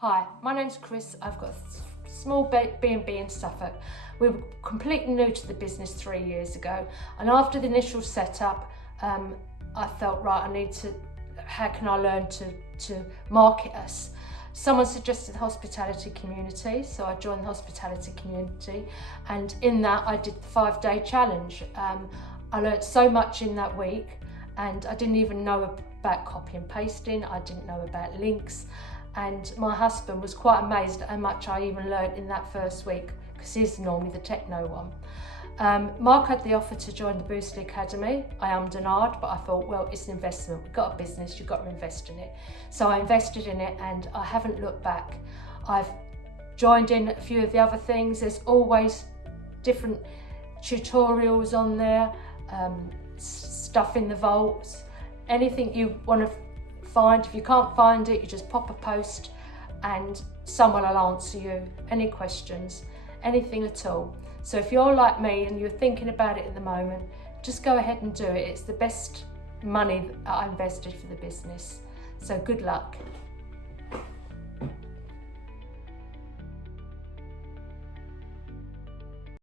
Hi, my name's Chris. I've got a small B&B in Suffolk. We were completely new to the business 3 years ago, and after the initial setup, I felt, right, how can I learn to market us? Someone suggested the hospitality community, so I joined the hospitality community, and in that I did the 5-day challenge. I learned so much in that week, and I didn't even know about copy and pasting, I didn't know about links, and my husband was quite amazed at how much I even learned in that first week, because he's normally the techno one. Mark had the offer to join the Boostly Academy. I ummed and ahed, but I thought, well, it's an investment. We've got a business, you've got to invest in it. So I invested in it and I haven't looked back. I've joined in a few of the other things. There's always different tutorials on there, stuff in the vaults, anything you want to find. If you can't find it, you just pop a post and someone will answer you any questions, anything at all. So if you're like me and you're thinking about it at the moment, just go ahead and do it. It's the best money that I invested for the business. So good luck.